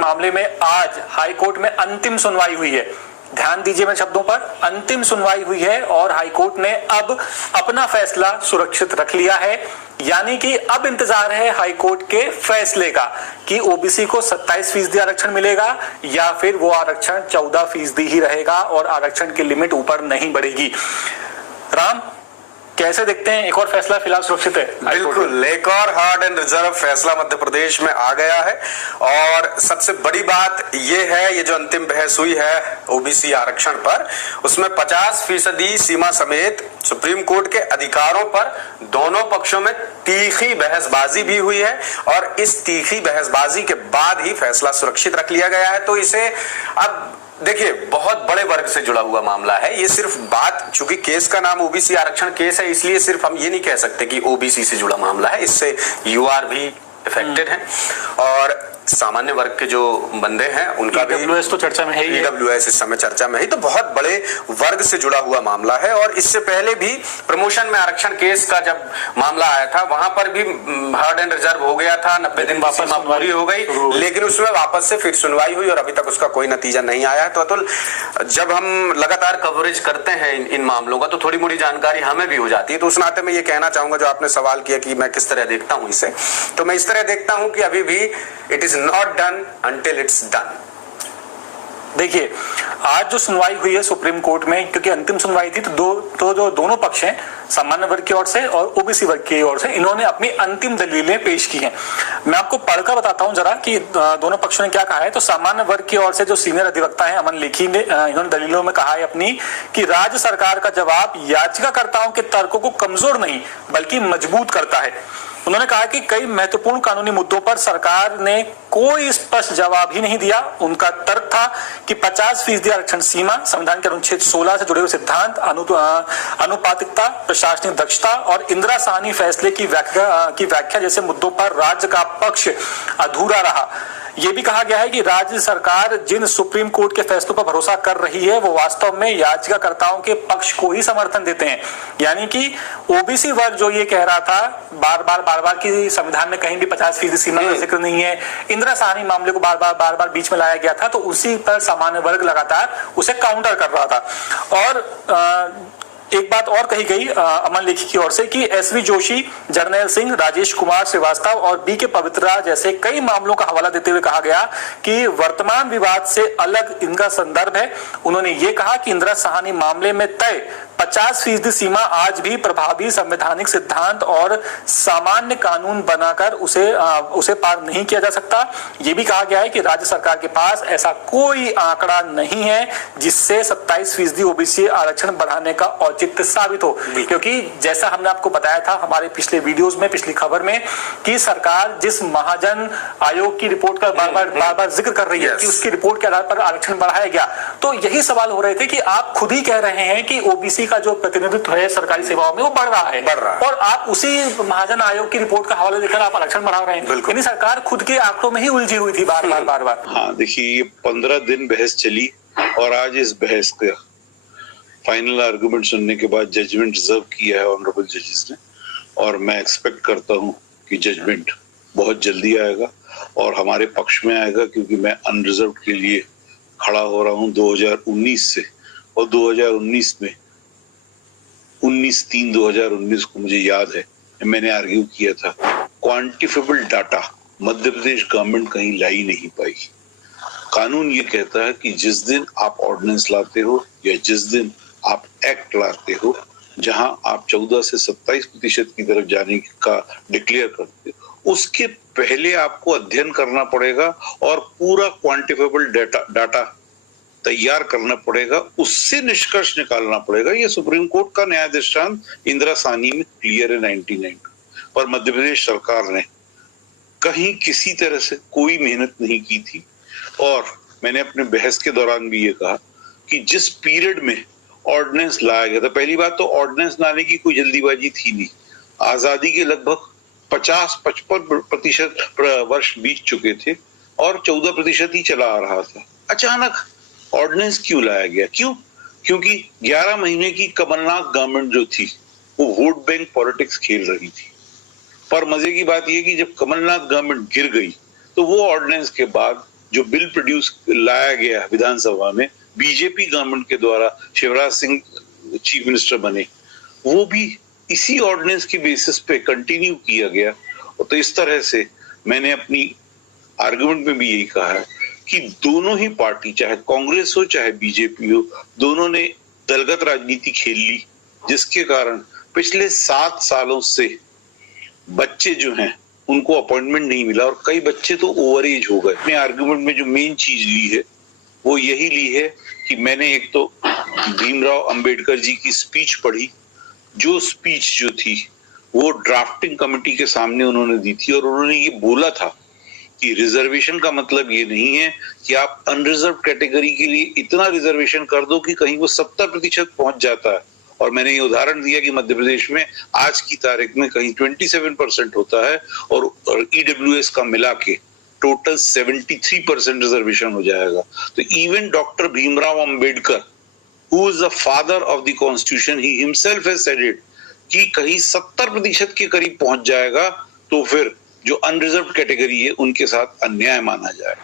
मामले में आज हाई कोर्ट में अंतिम सुनवाई हुई है। ध्यान दीजिए मेरे शब्दों पर, अंतिम सुनवाई हुई है और हाई कोर्ट ने अब अपना फैसला सुरक्षित रख लिया है। यानी कि अब इंतजार है हाई कोर्ट के फैसले का कि ओबीसी को 27% आरक्षण मिलेगा या फिर वो आरक्षण 14% ही रहेगा और आरक्षण की लिमिट ऊपर नहीं बढ़ेगी। राम, कैसे देखते हैं? एक और फैसला फिलहाल सुरक्षित है। बिल्कुल, एक और हार्ड एंड रिजर्व फैसला मध्य प्रदेश में आ गया है और सबसे बड़ी बात यह है, ये जो अंतिम बहस हुई है ओबीसी आरक्षण पर, उसमें 50% सीमा समेत सुप्रीम कोर्ट के अधिकारों पर दोनों पक्षों में तीखी बहसबाजी भी हुई है और इस तीखी बहसबाजी के बाद ही फैसला सुरक्षित रख लिया गया है। तो इसे अब देखिए, बहुत बड़े वर्ग से जुड़ा हुआ मामला है। ये सिर्फ बात, चूंकि केस का नाम ओबीसी आरक्षण केस है, इसलिए सिर्फ हम ये नहीं कह सकते कि ओबीसी से जुड़ा मामला है। इससे यूआर भी इफेक्टेड है और सामान्य वर्ग के जो बंदे हैं उनका भी ईडब्ल्यूएस तो चर्चा में है ही। ईडब्ल्यूएस इस समय चर्चा में है, तो बहुत बड़े वर्ग से जुड़ा हुआ मामला है। और इससे पहले भी प्रमोशन में आरक्षण केस का जब मामला आया था, वहां पर भी हार्ड एंड रिजर्व हो गया था, 90 दिन वापस पूरी हो गई, लेकिन उसमें वापस से फिर सुनवाई हुई और अभी तक उसका कोई नतीजा नहीं आया है। तो अतुल, जब हम लगातार कवरेज करते हैं इन मामलों का, तो थोड़ी मोड़ी जानकारी हमें भी हो जाती है। तो उस नाते में ये कहना चाहूंगा, जो आपने सवाल किया कि मैं किस तरह देखता हूं इसे, तो मैं इस तरह देखता हूं कि अभी भी it is not done until it's done। देखिए, आज जो सुनवाई हुई है सुप्रीम कोर्ट में, क्योंकि अंतिम सुनवाई थी, तो जो दोनों पक्ष हैं, सामान्य वर्ग की ओर से और ओबीसी वर्ग की ओर से, इन्होंने अपनी अंतिम दलीलें पेश की हैं। मैं आपको पढ़कर बताता हूं जरा कि दोनों पक्षों ने क्या कहा है। तो सामान्य वर्ग की ओर से जो सीनियर अधिवक्ता है अमन लेखी ने, इन्होंने दलीलों में कहा है अपनी कि राज्य सरकार का जवाब याचिकाकर्ताओं के तर्कों को कमजोर नहीं बल्कि मजबूत करता है। उन्होंने कहा कि कई महत्वपूर्ण कानूनी मुद्दों पर सरकार ने कोई स्पष्ट जवाब ही नहीं दिया। उनका तर्क था कि 50% आरक्षण सीमा, संविधान के अनुच्छेद 16 से जुड़े हुए सिद्धांत, अनुपातिकता, प्रशासनिक दक्षता और इंदिरा साहनी फैसले की व्याख्या जैसे मुद्दों पर राज्य का पक्ष अधूरा रहा। यह भी कहा गया है कि राज्य सरकार जिन सुप्रीम कोर्ट के फैसलों पर भरोसा कर रही है वो वास्तव में याचिकाकर्ताओं के पक्ष को ही समर्थन देते हैं। यानी कि ओबीसी वर्ग जो ये कह रहा था बार बार कि संविधान में कहीं भी 50% सीमा का जिक्र नहीं है, इंदिरा साहनी मामले को बार बार बीच में लाया गया था, तो उसी पर सामान्य वर्ग लगातार उसे काउंटर कर रहा था। और एक बात और कही गई अमन लेखी की ओर से कि एसवी जोशी, जर्नैल सिंह, राजेश कुमार श्रीवास्तव और बी के पवित्रा जैसे कई मामलों का हवाला देते हुए कहा गया कि वर्तमान विवाद से अलग इनका संदर्भ है। उन्होंने ये कहा कि इंदिरा साहनी मामले में तय 50% सीमा आज भी प्रभावी संवैधानिक सिद्धांत और सामान्य कानून बनाकर उसे पार नहीं किया जा सकता। यह भी कहा गया है कि राज्य सरकार के पास ऐसा कोई आंकड़ा नहीं है जिससे 27% ओबीसी आरक्षण बढ़ाने का औचित्य साबित हो, क्योंकि जैसा हमने आपको बताया था हमारे पिछले वीडियोस में, पिछली खबर में, कि सरकार जिस महाजन आयोग की रिपोर्ट का बार बार जिक्र कर रही है कि उसकी रिपोर्ट के आधार पर आरक्षण बढ़ाया गया, तो यही सवाल हो रहे थे कि आप खुद ही कह रहे हैं कि ओबीसी का जो प्रतिनिधित्व है सरकारी सेवाओं में वो बढ़ रहा है और आप उसी महाजन आयोग की रिपोर्ट का हवाला देकर आप आरक्षण बढ़ा रहे हैं। यानी सरकार खुद के आंकड़ों में ही उलझी हुई थी बार बार। हाँ, देखिए, ये 15 दिन बहस चली और आज इस बहस का फाइनल आर्गुमेंट सुनने के बाद जजमेंट रिजर्व किया है ऑनरेबल जजेस ने, और मैं एक्सपेक्ट करता हूं कि जजमेंट बहुत जल्दी आएगा और हमारे पक्ष में आएगा, क्योंकि मैं अनरिजर्व के लिए खड़ा हो रहा हूं 2019 से। और 2019 में 19/3/2019 को मुझे याद है मैंने आर्ग्यू किया था, क्वांटिफेबल डाटा मध्य प्रदेश गवर्नमेंट कहीं ला ही नहीं पाई। कानून ये कहता है कि जिस दिन आप ऑर्डिनेंस लाते हो या जिस दिन आप एक्ट लाते हो जहां आप 14 से 27% की तरफ जाने का डिक्लेयर करते हो, उसके पहले आपको अध्ययन करना पड़ेगा और पूरा क्वांटिफेबल डाटा तैयार करना पड़ेगा, उससे निष्कर्ष निकालना पड़ेगा। ये सुप्रीम कोर्ट का न्याय दृष्टांत इंदिरा साहनी में क्लियर है 99। पर मध्य प्रदेश सरकार ने कहीं किसी तरह से कोई मेहनत नहीं की थी। और मैंने अपने बहस के दौरान भी ये कहा कि जिस पीरियड में ऑर्डिनेंस लाया गया था, पहली बात तो ऑर्डिनेंस लाने की कोई जल्दीबाजी थी नहीं। आजादी के लगभग 50-55% वर्ष बीत चुके थे और 14% ही चला आ रहा था। अचानक ऑर्डिनेंस क्यों लाया गया? क्योंकि 11 महीने की कमलनाथ गवर्नमेंट जो थी वो वोट बैंक पॉलिटिक्स खेल रही थी। पर मजे की बात यह कि जब कमलनाथ गवर्नमेंट गिर गई तो वो ऑर्डिनेंस के बाद जो बिल प्रोड्यूस लाया गया विधानसभा में बीजेपी गवर्नमेंट के द्वारा, शिवराज सिंह चीफ मिनिस्टर बने, वो भी इसी ऑर्डिनेंस के बेसिस पे कंटिन्यू किया गया। और तो इस तरह से मैंने अपनी आर्गुमेंट में भी यही कहा है कि दोनों ही पार्टी, चाहे कांग्रेस हो चाहे बीजेपी हो, दोनों ने दलगत राजनीति खेल ली, जिसके कारण पिछले 7 सालों से बच्चे जो हैं उनको अपॉइंटमेंट नहीं मिला और कई बच्चे तो ओवर एज हो गए। अपने आर्गुमेंट में जो मेन चीज ली है वो यही ली है कि मैंने एक तो भीमराव अंबेडकर जी की स्पीच पढ़ी, जो स्पीच जो थी वो ड्राफ्टिंग कमेटी के सामने उन्होंने दी थी और उन्होंने ये बोला था कि रिजर्वेशन का मतलब ये नहीं है कि आप अनरिजर्व कैटेगरी के लिए इतना रिजर्वेशन कर दो कि कहीं वो 70% पहुंच जाता है। और मैंने ये उदाहरण दिया कि मध्य प्रदेश में आज की तारीख में कहीं 27% होता है और ईडब्ल्यूएस का मिला के टोटल 73% रिजर्वेशन हो जाएगा। तो even doctor Bhimrao Ambedkar, who is the father of the constitution, he himself has said it कि कहीं 70% के करीब पहुंच जाएगा तो फिर जो अनरिजर्व कैटेगरी है उनके साथ अन्याय माना जाए।